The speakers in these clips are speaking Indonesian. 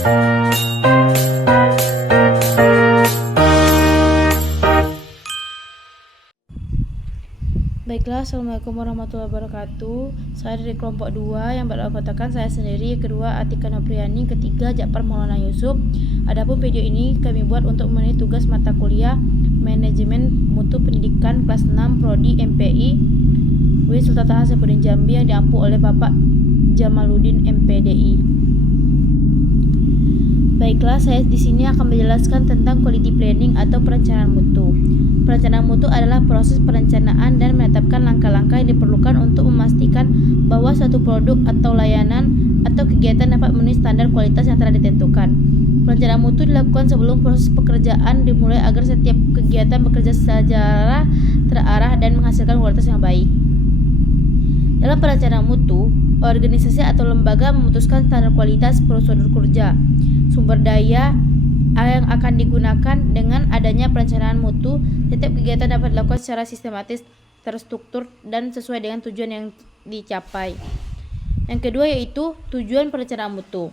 Baiklah, Assalamualaikum warahmatullahi wabarakatuh. Saya dari kelompok 2 yang beranggotakan saya sendiri, kedua Atika Nopriani, ketiga Ja'far Maulana Yusuf. Adapun video ini kami buat untuk memenuhi tugas mata kuliah Manajemen Mutu Pendidikan kelas 6 Prodi MPI UIN Sultan Taha Saifuddin Jambi yang diampu oleh Bapak Jamaluddin MPDI. Baiklah, saya di sini akan menjelaskan tentang quality planning atau perencanaan mutu. Perencanaan mutu adalah proses perencanaan dan menetapkan langkah-langkah yang diperlukan untuk memastikan bahwa suatu produk atau layanan atau kegiatan dapat memenuhi standar kualitas yang telah ditentukan. Perencanaan mutu dilakukan sebelum proses pekerjaan dimulai agar setiap kegiatan bekerja secara terarah dan menghasilkan kualitas yang baik. Dalam perencanaan mutu, organisasi atau lembaga memutuskan standar kualitas prosedur kerja, sumber daya yang akan digunakan. Dengan adanya perencanaan mutu, setiap kegiatan dapat dilakukan secara sistematis, terstruktur, dan sesuai dengan tujuan yang dicapai. Yang kedua yaitu tujuan perencanaan mutu.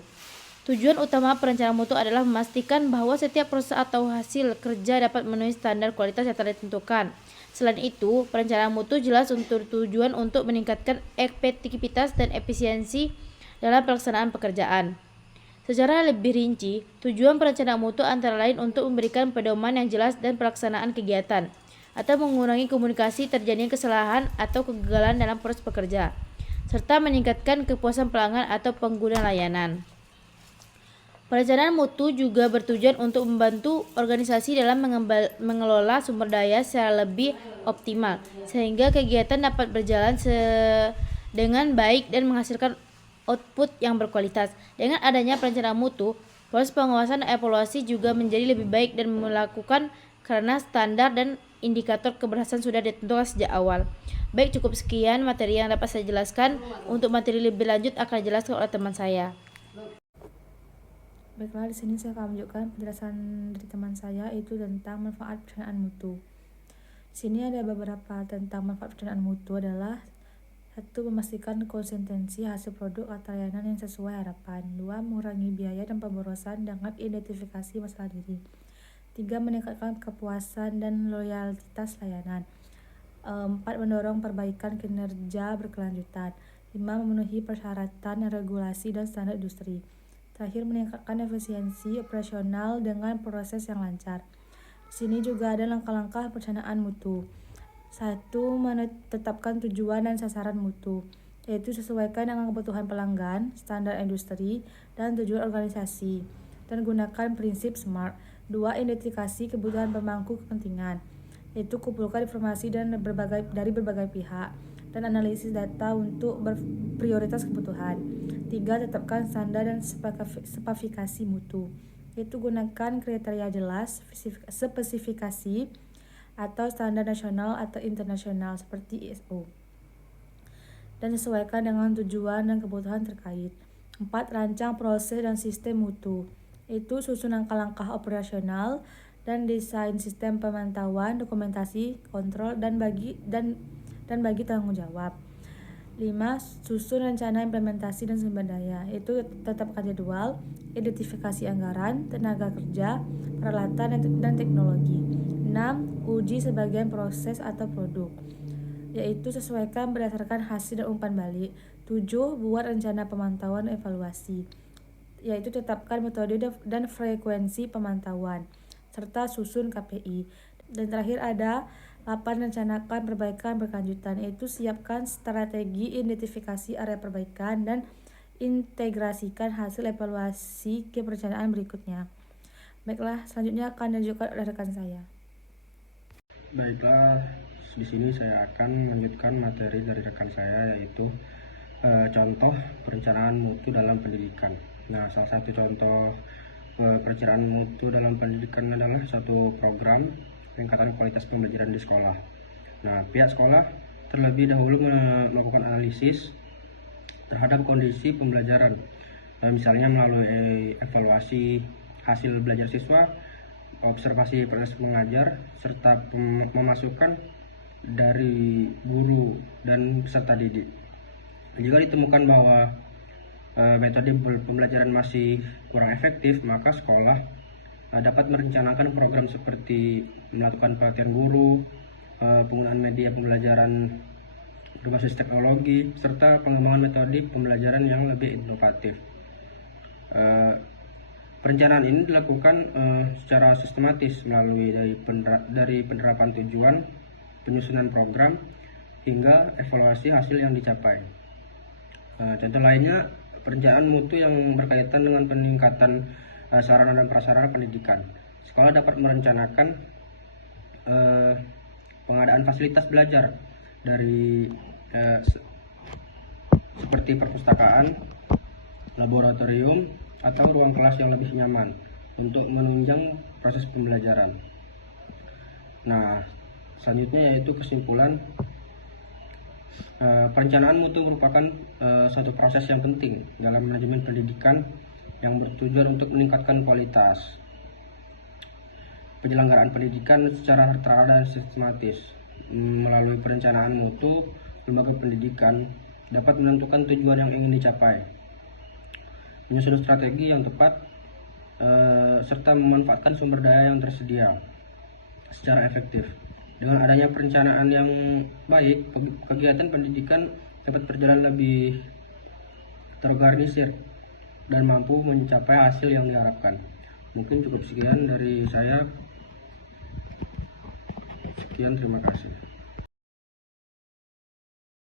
Tujuan utama perencanaan mutu adalah memastikan bahwa setiap proses atau hasil kerja dapat memenuhi standar kualitas yang telah ditentukan. Selain itu, perencanaan mutu jelas untuk tujuan untuk meningkatkan efektivitas dan efisiensi dalam pelaksanaan pekerjaan. Secara lebih rinci, tujuan perencanaan mutu antara lain untuk memberikan pedoman yang jelas dan pelaksanaan kegiatan, atau mengurangi komunikasi terjadinya kesalahan atau kegagalan dalam proses pekerja, serta meningkatkan kepuasan pelanggan atau pengguna layanan. Perencanaan mutu juga bertujuan untuk membantu organisasi dalam mengelola sumber daya secara lebih optimal, sehingga kegiatan dapat berjalan dengan baik dan menghasilkan output yang berkualitas. Dengan adanya perencanaan mutu, proses pengawasan dan evaluasi juga menjadi lebih baik dan melakukan karena standar dan indikator keberhasilan sudah ditentukan sejak awal. Baik, cukup sekian materi yang dapat saya jelaskan. Untuk materi lebih lanjut akan dijelaskan oleh teman saya. Baiklah, di sini saya akan menunjukkan penjelasan dari teman saya, itu tentang manfaat perencanaan mutu. Di sini ada beberapa tentang manfaat perencanaan mutu adalah: 1. Memastikan konsistensi hasil produk atau layanan yang sesuai harapan. 2. Mengurangi biaya dan pemborosan dengan identifikasi masalah diri. 3. Meningkatkan kepuasan dan loyalitas layanan. 4. Mendorong perbaikan kinerja berkelanjutan. 5. Memenuhi persyaratan regulasi dan standar industri. Terakhir, meningkatkan efisiensi operasional dengan proses yang lancar. Di sini juga ada langkah-langkah perencanaan mutu. 1. Menetapkan tujuan dan sasaran mutu, yaitu sesuaikan dengan kebutuhan pelanggan, standar industri, dan tujuan organisasi, dan gunakan prinsip SMART. 2. Identifikasi kebutuhan pemangku kepentingan, yaitu kumpulkan informasi dari berbagai pihak dan analisis data untuk berprioritas kebutuhan. 3. Tetapkan standar dan spesifikasi mutu, yaitu gunakan kriteria jelas, spesifikasi atau standar nasional atau internasional seperti ISO, dan sesuaikan dengan tujuan dan kebutuhan terkait. 4. Rancang proses dan sistem mutu, yaitu susun langkah-langkah operasional dan desain sistem pemantauan, dokumentasi, kontrol, dan bagi tanggung jawab. 5. Susun rencana implementasi dan sumber daya, yaitu tetapkan jadwal, identifikasi anggaran, tenaga kerja, peralatan, dan teknologi. 6. Uji sebagian proses atau produk, yaitu sesuaikan berdasarkan hasil dan umpan balik. 7. Buat rencana pemantauan dan evaluasi, yaitu tetapkan metode dan frekuensi pemantauan, serta susun KPI. Dan terakhir ada 8. Rencanakan perbaikan berkelanjutan, yaitu siapkan strategi identifikasi area perbaikan dan integrasikan hasil evaluasi ke perencanaan berikutnya. Baiklah, selanjutnya akan dilanjutkan oleh rekan saya. Baiklah, di sini saya akan melanjutkan materi dari rekan saya, yaitu contoh perencanaan mutu dalam pendidikan. Nah, salah satu contoh perencanaan mutu dalam pendidikan adalah suatu program peningkatan kualitas pembelajaran di sekolah. Nah, pihak sekolah terlebih dahulu melakukan analisis terhadap kondisi pembelajaran, misalnya melalui evaluasi hasil belajar siswa, observasi proses mengajar, serta memasukkan dari guru dan peserta didik. Jika ditemukan bahwa metode pembelajaran masih kurang efektif, maka sekolah dapat merencanakan program seperti melakukan pelatihan guru, penggunaan media pembelajaran berbasis teknologi, serta pengembangan metode pembelajaran yang lebih inovatif. Perencanaan ini dilakukan secara sistematis melalui dari penerapan tujuan, penyusunan program, hingga evaluasi hasil yang dicapai. Contoh lainnya, perencanaan mutu yang berkaitan dengan peningkatan sarana dan prasarana pendidikan. Sekolah dapat merencanakan pengadaan fasilitas belajar dari seperti perpustakaan, laboratorium, atau ruang kelas yang lebih nyaman untuk menunjang proses pembelajaran. Nah, selanjutnya yaitu kesimpulan. Perencanaan mutu merupakan suatu proses yang penting dalam manajemen pendidikan yang bertujuan untuk meningkatkan kualitas penyelenggaraan pendidikan secara terarah dan sistematis. Melalui perencanaan mutu, lembaga pendidikan dapat menentukan tujuan yang ingin dicapai, menyusun strategi yang tepat, serta memanfaatkan sumber daya yang tersedia secara efektif. Dengan adanya perencanaan yang baik, kegiatan pendidikan dapat berjalan lebih terorganisir dan mampu mencapai hasil yang diharapkan. Mungkin cukup sekian dari saya. Sekian, terima kasih.